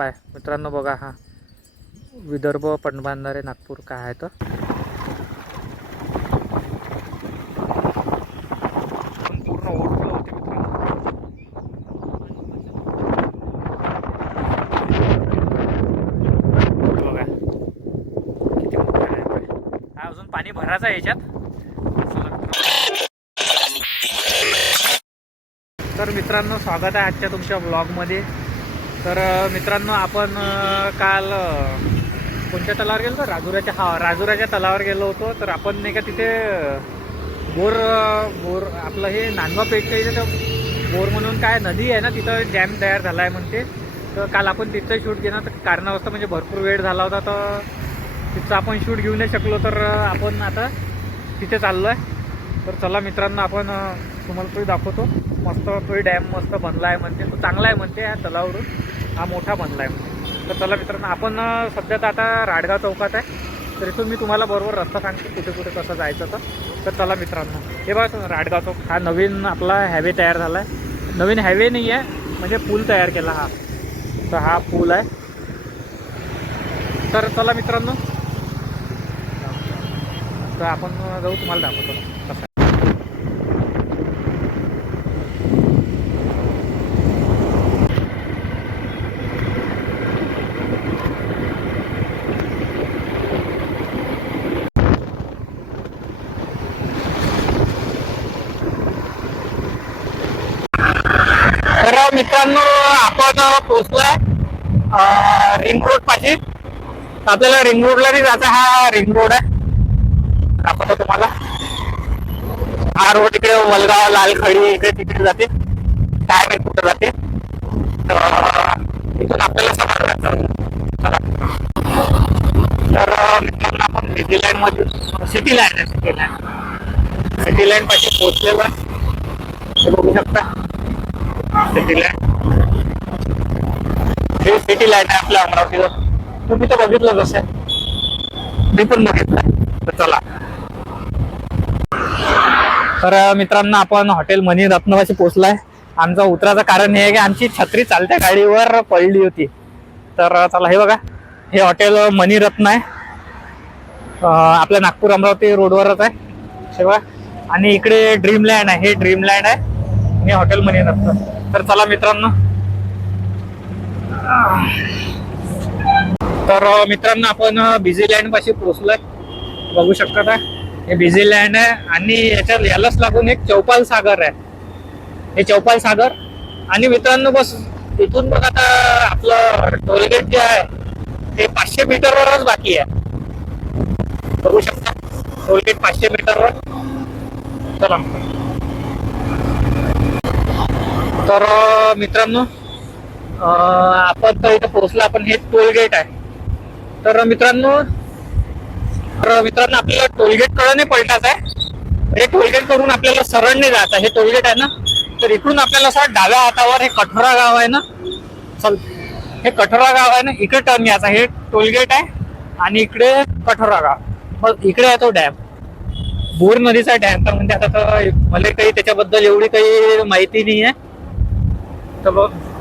प्रकल्प आहे मित्रांनो बघा हा. विदर्भ पणबांधारे नागपूर काय आहे तर. पूर्ण होते अजून पाणी भरायचं आहे याच्यात. तर मित्रांनो स्वागत आहे आजच्या तुमच्या ब्लॉगमध्ये तर मित्रांनो आपण काल कोणत्या तलावर गेलो होतो? राजुराच्या हा राजुराच्या तलावर गेलो होतो. तर आपण नाही का तिथे बोर बोर आपलं हे नांदवा पेठच्या इथे तर बोर म्हणून काय नदी आहे ना तिथं डॅम तयार झाला आहे म्हणते. तर काल आपण तिथं शूट घेणार तर कारणावस्था म्हणजे भरपूर वेळ झाला होता. तर तिथं आपण शूट घेऊ नाही शकलो. तर आपण आता तिथे चाललो आहे तर चला मित्रांनो आपण तुम्हाला तोही दाखवतो. मस्त तोही डॅम मस्त बनला आहे म्हणते. तो चांगला आहे म्हणते ह्या तलावरून. हा मोठा बनला आहे. तर चला मित्रांनो आपण सध्या तर आता राडगाव चौकात आहे. तर इथून मी तुम्हाला बरोबर रस्ता सांगतो कुठे कुठे कसं जायचं तर. तर चला मित्रांनो हे बघा राडगाव चौक. हा नवीन आपला हॅवे तयार झाला आहे नवीन हॅवे नाही आहे म्हणजे पूल तयार केला हा. तर हा पूल आहे. तर चला मित्रांनो. तर आपण जाऊ तुम्हाला दाखवतो कसं आहे. तर मित्रांनो आपण पोहोचलोय रिंग रोड पाशी. आपल्याला रिंग रोडला जायचा हा रिंग रोड आहे. दाखवतो तुम्हाला. हा रोड इकडे वलगाव लालखडी इकडे तिकडे जाते. काय माहीत कुठं जाते. तर इथून आपल्याला समजलं तर मित्रांनो आपण सिटी लाईन मध्ये सिटी लाईन आहे सिटी लाईन सिटी लाईन पाशी पोहोचलेलो आहे. बघू शकता. सिटी लाईन हे सिटी लाईन आहे आपल्या अमरावतीवर तुम्ही तर बघितलं कसं मी पण बघितलं तर चला. तर मित्रांनो आपण हॉटेल मनी रत्नवाशी पोहोचलाय. आमचा उतराचं कारण हे आहे की आमची छत्री चालत्या गाडीवर पडली होती. तर चला हे बघा. हे हॉटेल मनी रत्न आहे आपल्या नागपूर अमरावती रोडवरच आहे. हे बघा. आणि इकडे ड्रीमलँड आहे. हे ड्रीमलँड आहे. हे हॉटेल मनी रत्न तर चला मित्रांनो. तर मित्रांनो आपण बिझी लँड पाशी पोहोचलोय. बघू शकता का? हे बिझी लँड आहे आणि याच्यात यालाच लागून एक चौपाल सागर आहे. हे चौपाल सागर. आणि मित्रांनो बस इथून बघ आता आपलं टोलगेट जे आहे ते पाचशे मीटरवरच बाकी आहे. बघू शकता? टोलगेट पाचशे मीटरवर. चला. तर मित्रांनो आपण तर इथं पोहोचलो आपण हे टोलगेट आहे. तर मित्रांनो तर मित्रांनो आपल्याला टोलगेटकडे नाही पलटायचं आहे. हे टोलगेट करून आपल्याला सरळ नाही जायचं हे टोलगेट आहे ना? तर इकडून आपल्याला असं डाव्या हातावर हे कठोरा गाव आहे ना? चल हे कठोरा गाव आहे ना? इकडे टर्न घ्यायचा हे टोलगेट आहे आणि इकडे कठोरा गाव. मग इकडे आहे तो डॅम बोर नदीचा डॅम तर म्हणजे आता तर मला काही त्याच्याबद्दल एवढी काही माहिती नाही आहे तर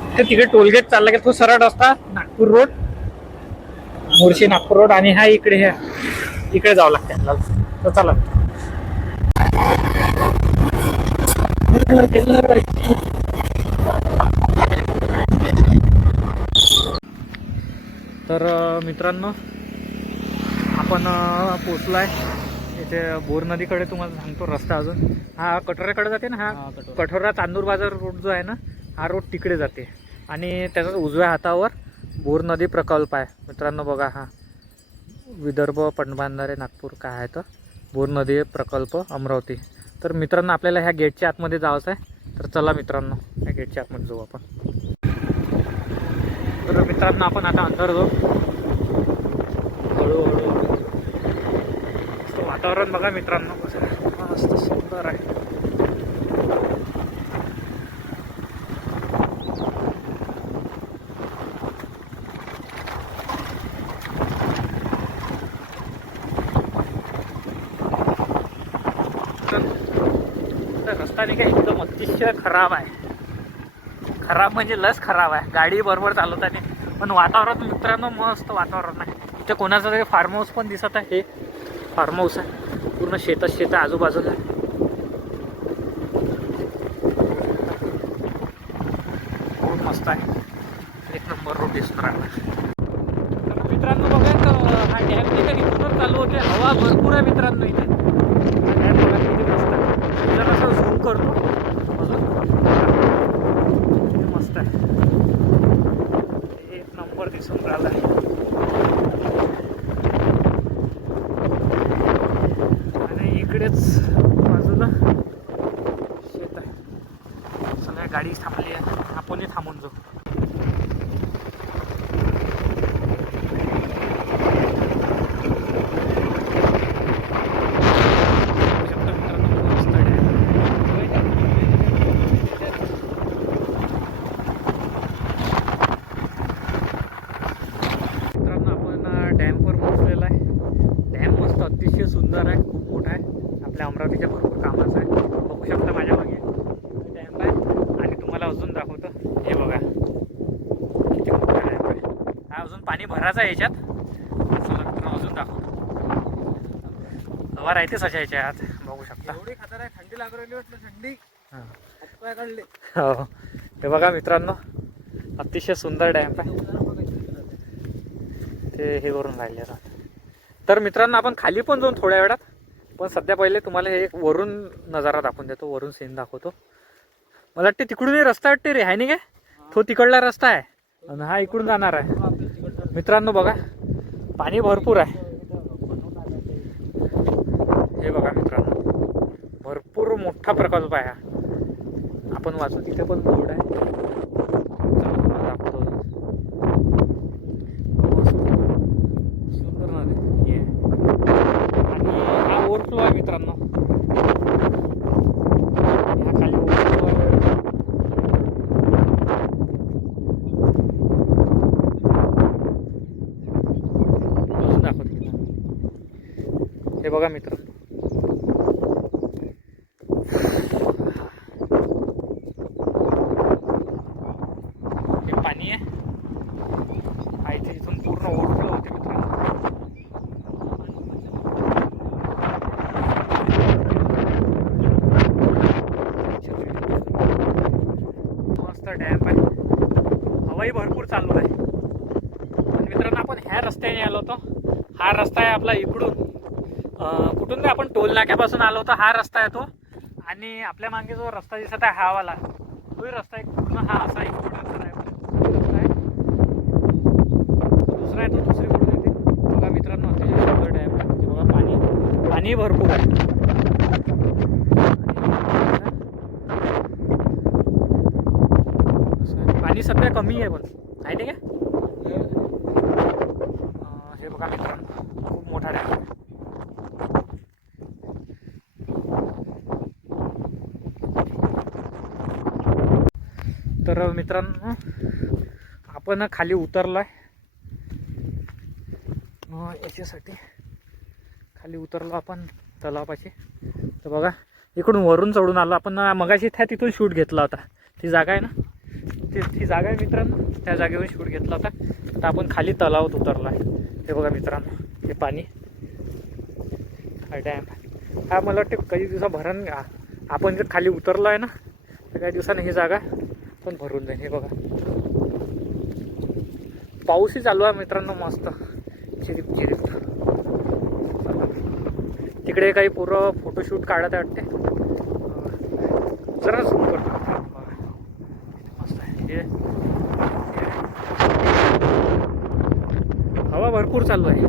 बघ ते तिकडे टोलगेट चालला की तो सरळ रस्ता नागपूर रोड मोर्शी नागपूर रोड आणि हा इकडे ह्या इकडे जावं लागते आपल्याला. तर चला. तर मित्रांनो आपण पोचलो आहे इथे बोर नदीकडे तुम्हाला सांगतो रस्ता अजून. हा कठोऱ्याकडे जाते ना? हा कठोरा. चांदूर बाजार रोड जो आहे ना हा रोड तिकडे जाते. आणि त्याच्याच उजव्या हातावर बोर नदी प्रकल्प आहे. मित्रांनो बघा हा. विदर्भ पणबांधारे नागपूर काय आहे तर बोर नदी प्रकल्प अमरावती. तर मित्रांनो आपल्याला ह्या गेटच्या आतमध्ये जायचं आहे. तर चला मित्रांनो ह्या गेटच्या आतमध्ये जाऊ आपण. तर मित्रांनो आपण आता अंदर जाऊ. हळूहळू. वातावरण बघा मित्रांनो. कसं मस्त सुंदर आहे. चालवताना काय नाही एकदम अतिशय खराब आहे. खराब म्हणजे लस खराब आहे. गाडी बरोबर चालवताना. पण वातावरण मित्रांनो मस्त वातावरण आहे. इथे कोणाचं तरी फार्म हाऊस पण दिसत आहे. हे फार्म हाऊस आहे. पूर्ण शेतात शेत आहे आजूबाजूला. खूप मस्त आहे. एक नंबर रोड दिसून राहणार मित्रांनो बघा हा डॅम तिथे इथूनच चालू होते हवा भरपूर आहे मित्रांनो इथे हा डॅम बघा किती मस्त आहे करतो. अजून मस्त आहे. एक नंबर दिसून राहिला आणि इकडेच बाजूला शेत आहे सगळ्या गाडी थांबली आहे आपणही थांबून जाऊ बघू शकता मित्रांनो, मस्त आहे. मित्रांनो आपण डॅमवर पोहोचलेला आहे डॅम मस्त अतिशय सुंदर आहे खूप मोठा आहे आपल्या अमरावतीच्या भरपूर कामाचा आहे बघू शकता माझ्या मागे डॅम आहे आणि तुम्हाला अजून दाखवतो हे बघा किती मोठा डॅम आहे हा अजून पाणी भरायचं याच्यात. अजून दाखवतो हवा राहतेच अशा याच्यात बघू शकता. एवढी खतर आहे थंडी लागू राहिली वाटलं थंडी. हां. काढले. हो. हे बघा मित्रांनो अतिशय सुंदर डॅम आहे. ते हे करून राहिले आता. तर मित्रांनो आपण खाली पण जाऊन थोड्या वेळात पण सध्या पहिले तुम्हाला हे एक वरून नजारा दाखवून देतो वरून सीन दाखवतो. मला वाटते तिकडूनही रस्ता वाटते रे आहे नाही काय? तो तिकडला रस्ता आहे. आणि हा इकडून जाणार आहे. मित्रांनो बघा पाणी भरपूर आहे. हे बघा मित्रांनो भरपूर मोठा प्रकल्प आहे हा. आपण वाचू तिथे पण बोर्ड आहे. दाखवतो. सुंदर नदी. आणि हा ओव्हरफ्लो आहे मित्रांनो हा खाली ओव्हरफ्लो आहे अजून दाखवतो तुम्हाला. हे बघा मित्रांनो हे पाणी आहे हा इथे इथून पूर्ण ओव्हरफ्लो होते मित्रांनो मस्त डॅम आहे हवाही भरपूर चालू आहे आणि मित्रांनो आपण ह्या रस्त्याने आलो होतो. हा रस्ता आहे आपला इकडून. कुठून आपण? टोल नाक्यापासून आलो होतो. हा रस्ता आहे तो. आणि आपल्या मागे जो रस्ता दिसत आहे हा वाला तोही रस्ता आहे पूर्ण हा असा इकडून रस्ता आहे. दुसरा आहे तो दुसरीकडून येते? बघा मित्रांनो अतिशय सुंदर डॅम आहे. म्हणजे बघा पाणी पाणी भरपूर आहे. पाणी सध्या कमी आहे पण. आहे ठीक आहे हे बघा मित्रांनो खूप मोठा डॅम आहे. तर मित्रांनो आपण खाली उतरलो आहे याच्यासाठी खाली उतरलो आपण तलावापाशी. तर बघा इकडून वरून चढून आलो. आपण मगाशी त्या तिथून शूट घेतला होता. ती जागा आहे ना? ती ती जागा आहे मित्रांनो. त्या जागेवर शूट घेतला होता. तर आपण खाली तलावात उतरला आहे हे बघा मित्रांनो हे पाणी. हा डॅम. हा मला वाटते काही दिवसा भरण आपण जर खाली उतरलो आहे ना तर काही दिवसाने ही जागा पण भरून जाईल. हे बघा. पाऊसही चालू आहे मित्रांनो मस्त. चिरीप चिरीप. तिकडे काही पूर्ण फोटोशूट काढत आहे वाटते अं, जरा झूम करतो बघा. मस्त आहे हे हे आहे. हवा भरपूर चालू आहे.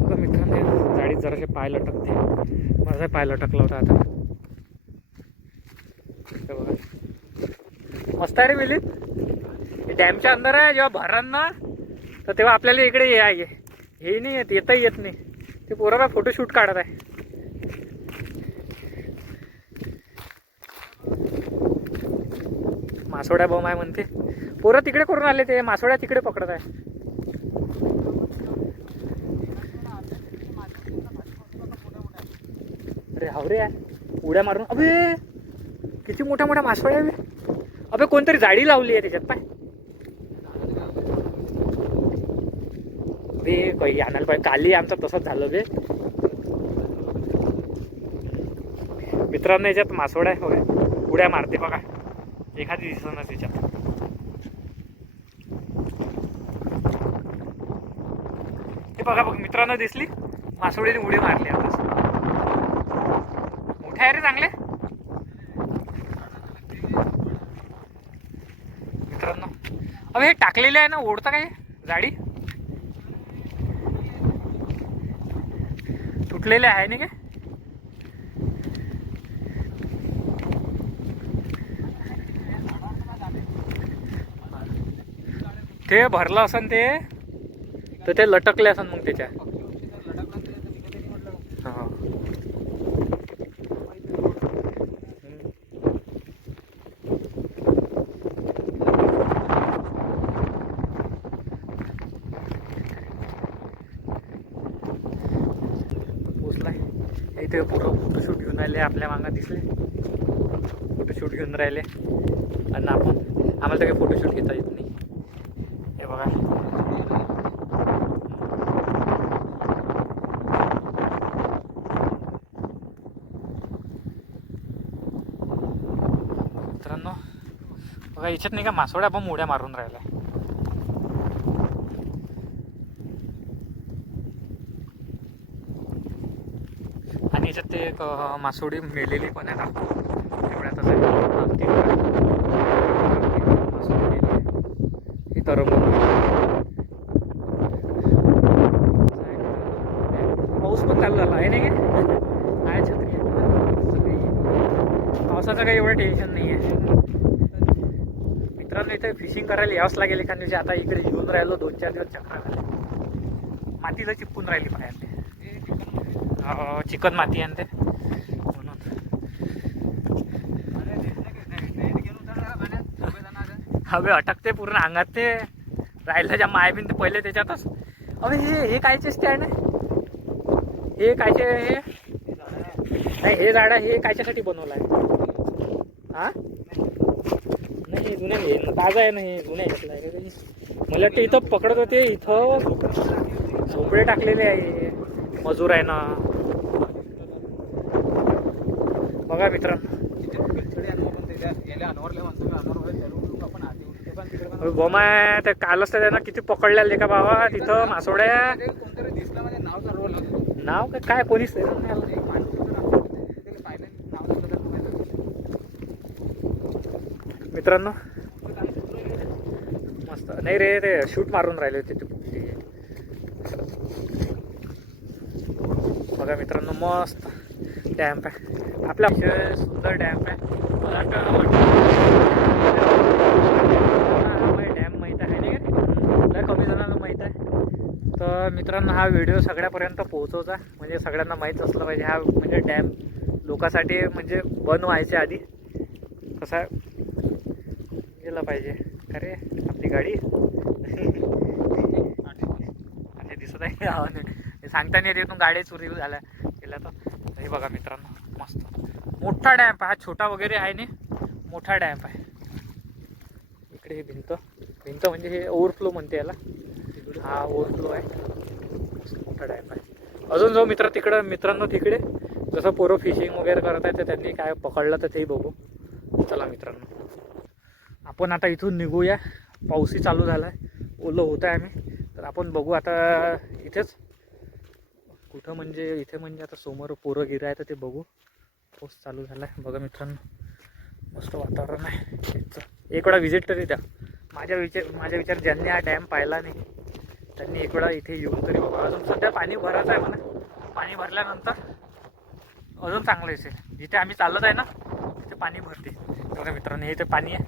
बघा मित्रांनो गाडीत जरासे पाय लटकते. माझा पाय लटकला होता आता. बघा. मस्त आहे रे मिलित डॅमच्या अंदर आहे जेव्हा भरण ना तर तेव्हा आपल्याला इकडे हे आहे. हे नाही येत येताही येत नाही. ते पोराला फोटोशूट काढत आहे. मासोड्या बॉम्ब आहे म्हणते. पोरं तिकडे करून आले ते मासोड्या तिकडे पकडत आहे. अरे हावरे आहे उड्या मारून. अबे किती मोठ्या मोठ्या मासोळ्या अबे अबे कोणतरी जाळी लावली आहे त्याच्यात पाय. बे काही आणायला पाहिजे. काली आमचं तसंच झालं बे. मित्रांनो याच्यात मासोड्या आहे होय. उड्या मारते बघा. एखादी दिसणार त्याच्यात हे बघा बघ मित्रांनो दिसली? मासोडीने उडी मारली आता. मोठ्या आहे रे चांगले. मित्रांनो अरे हे टाकलेले आहे ना ओढता काय? जाडी? तुटलेले आहे ना काय? ते भरलं असन ते तर ते लटकले असन मग त्याच्या. हा. इथे पुरं फोटोशूट घेऊन राहिले आपल्या मागं दिसले. फोटोशूट घेऊन राहिले. आणि आपण आम्हाला तर काही फोटोशूट घेता येत नाही. बघा. मित्रांनो बघा याच्यात नाही का मासोड्या पण उड्या मारून राहिल्या. आणि याच्यात ते एक मासोडी मेलेली पण आहे दाखव एवढ्यातच आहे. हा, पाऊस पण चालू झाला आहे नाही आहे छत्री. पावसाचं काही एवढं टेन्शन नाही आहे मित्रांनो इथे फिशिंग करायला यावंच लागेल एखाद दिवशी. आता इकडे येऊन राहिलो दोन चार दिवस चक्रा मातीला चिपकून राहिली बाहेर. ते चिकन माती आहे ते म्हणून हवे अटकते पूर्ण अंगात ते राहिलं ज्या मायबीन ते पहिले त्याच्यातच. अबे हे हे कायचे स्टँड आहे? हे कायचे हे? नाही हे झाड हे कायच्यासाठी बनवलं आहे? हा? नाही हे जुने हे ताजा आहे ना हे जुने घेतलं आहे मला वाटतं इथं पकडत होते इथं झोपडे टाकलेले आहे मजूर आहे ना. बघा मित्रांनो. अबे बोमा ते कालच तर त्यांना किती पकडल्या का बाबा तिथं मासोड्या. नाव काय काय कोणीच नाही मित्रांनो मस्त. नाही रे ते शूट मारून राहिले होते ते बघा मित्रांनो मस्त. डॅम्प आहे. आपला सुंदर डॅम्प आहे मला वाटतं डॅम माहीत आहे नाही का? लय कमी जणांना माहीत आहे तर मित्रांनो हा व्हिडिओ सगळ्यापर्यंत पोहोचवचा. म्हणजे सगळ्यांना माहीत असलं पाहिजे हा म्हणजे डॅम लोकांसाठी म्हणजे बंद व्हायच्या आधी कसा गेला पाहिजे. अरे आपली गाडी. असे दिसत आहे. हा, सांगता नाही येत गाडी चोरी झाल्या. गेल्या तर. हे बघा मित्रांनो मस्त. मोठा डॅम्प आहे हा छोटा वगैरे आहे नाही. मोठा डॅम्प आहे. इकडे हे भिंत. भिंत म्हणजे हे ओव्हरफ्लो म्हणते याला. हा ओव्हरफ्लो आहे. मस्त मोठा आहे. अजून जो मित्र तिकडं मित्रांनो तिकडे जसं पोरं फिशिंग वगैरे करत आहे तर त्यांनी काय पकडलं तर तेही बघू. चला मित्रांनो. आपण आता इथून निघूया. पाऊसही चालू झाला आहे ओलं होत आहे आम्ही. तर आपण बघू आता इथेच. कुठं म्हणजे इथे म्हणजे आता समोर पोरं गिरं आहे तर ते बघू. पाऊस चालू झाला आहे बघा मित्रांनो. मस्त वातावरण आहे. एक वेळा व्हिजिट तरी द्या. माझ्या विचार माझ्या विचार ज्यांनी हा डॅम पाहिला नाही त्यांनी एक वेळा इथे येऊन तरी बघा. अजून सध्या पाणी भरायचं आहे म्हणा. पाणी भरल्यानंतर अजून चांगलं असेल जिथे आम्ही चालत आहे ना तिथे पाणी भरते. बघा मित्रांनो इथे पाणी आहे.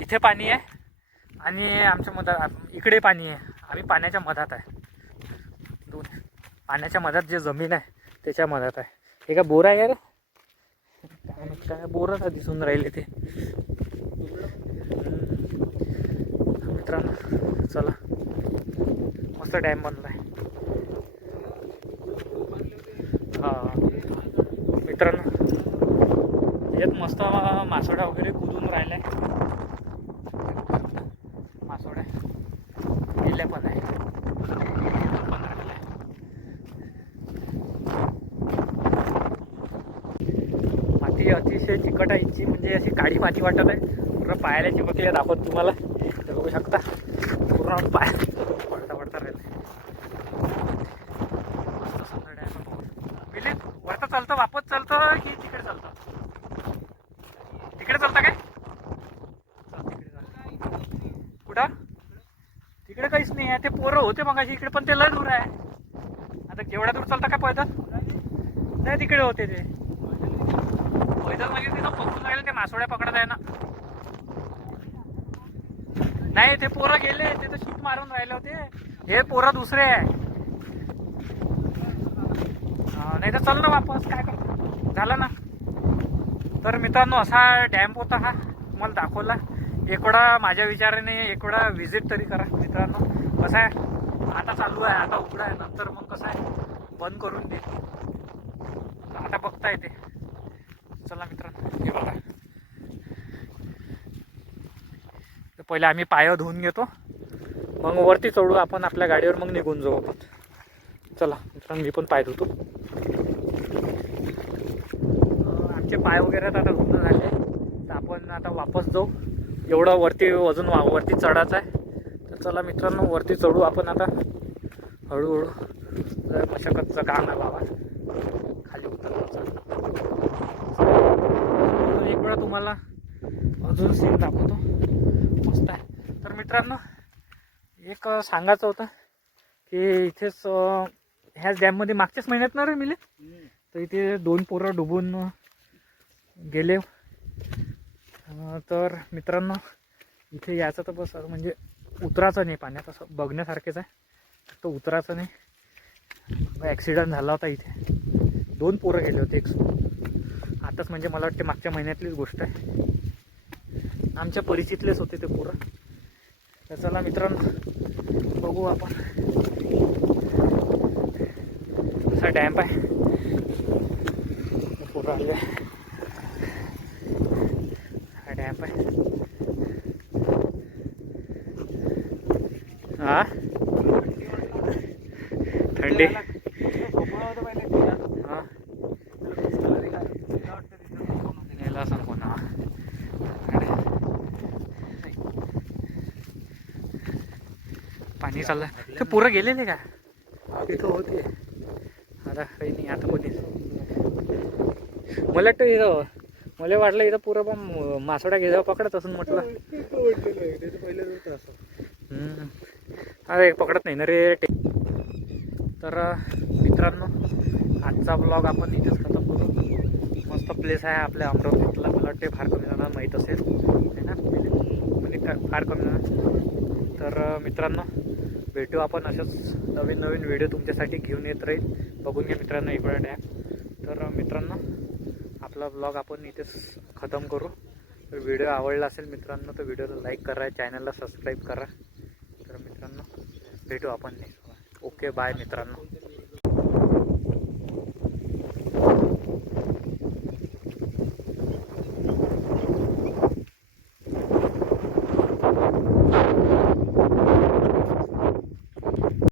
इथे पाणी आहे आणि आमच्या मधात इकडे पाणी आहे. आम्ही पाण्याच्या मधात आहे. दोन. पाण्याच्या मधात जे जमीन आहे त्याच्या मधात आहे. हे का बोर आहे यार काय काय बोरच दिसून राहिले ते. मित्रांनो चला. मस्त डॅम बनलाय हा. मित्रांनो यात मस्त मासोडा वगैरे कुदून राहिलाय. मासोडा गेल्या पण आहे. माती अतिशय चिकट आहे इतकी म्हणजे अशी काळी माती वाटत आहे. पूर्ण पायाला चिपकली दाखवत तुम्हाला. बघू शकता. पूर्ण पाय होते मग इकडे पण ते लय दूर आहे. आता केवढ्या दूर चालतं काय पैदल? नाही तिकडे होते ते. पैदल म्हणजे तिथं पकडून राहिले ते मासोळ्या पकडत आहे ना. नाही ते पोरं गेले ते तर शीत मारून राहिले होते. हे पोरं दुसरे आहे. नाही तर चल ना वापस काय करतो? झालं ना? तर मित्रांनो असा डॅम होता हा. तुम्हाला दाखवला. एक माझ्या विचाराने एक व्हिजिट तरी करा मित्रांनो. कसं आहे आता चालू आहे आता उघडा आहे. नंतर मग कसं आहे बंद करून दे आता बघता येते चला मित्रांनो हे बघा. तर पहिले आम्ही पाय धुवून घेतो. मग वरती चढू आपण आपल्या गाडीवर मग निघून जाऊ आपण. चला मित्रांनो मी पण पाय धुतो. आमचे पाय वगैरे आता धुणं झाले. तर आपण आता वापस जाऊ. एवढं वरती अजून वा वरती चढायचं आहे. चला मित्रांनो वरती चढू आपण आता. हळूहळू. जरा मशक्कतचं काम आहे बाबा. खाली उतरायचं एक वेळा तुम्हाला अजून सीन दाखवतो. मस्त आहे. तर मित्रांनो एक सांगायचं होतं की इथेच ह्याच डॅममध्ये मागच्याच महिन्यात ना रे मिले? तर इथे दोन पोरं डुबून गेले. तर मित्रांनो इथे यायचं तर बस. म्हणजे उतराचं नाही पाण्यात असं बघण्यासारखेच आहे. फक्त उतराचं नाही. ॲक्सिडंट झाला होता इथे. दोन पोरं गेले होते एक आताच म्हणजे मला वाटते मागच्या महिन्यातलीच गोष्ट आहे. आमच्या परिचितलेच होते ते पोरं. तर चला मित्रांनो बघू आपण. असा डॅम्प आहे. पोरं आले हा डॅम्प आहे हा हा ना पाणी चाललं ते पुरं गेलेले का? तिथं होते आता काही नाही आता मला वाटतं इथं मला वाटलं इथं पुरं पण मासोड्या घेजा पकडत असून म्हटलं. हम्म. अरे पकडत नाही ना रे तर मित्रांनो आजचा ब्लॉग आपण इथेच खतम करू. मस्त प्लेस आहे आपल्या अमरावतीतला. मला वाटते फार कमी जणांना माहीत असेल. है ना? म्हणजे फार कमी जण तर मित्रांनो भेटू आपण अशाच नवीन नवीन व्हिडिओ तुमच्यासाठी घेऊन येत राहील. बघून घ्या मित्रांनो इकडे डॅम तर मित्रांनो आपला ब्लॉग आपण इथेच खतम करू. तर व्हिडिओ आवडला असेल मित्रांनो तर व्हिडिओला लाईक करा. चॅनलला सबस्क्राईब करा. तर मित्रांनो भेटू आपण नेक्स्ट ओके बाय मित्रांनो.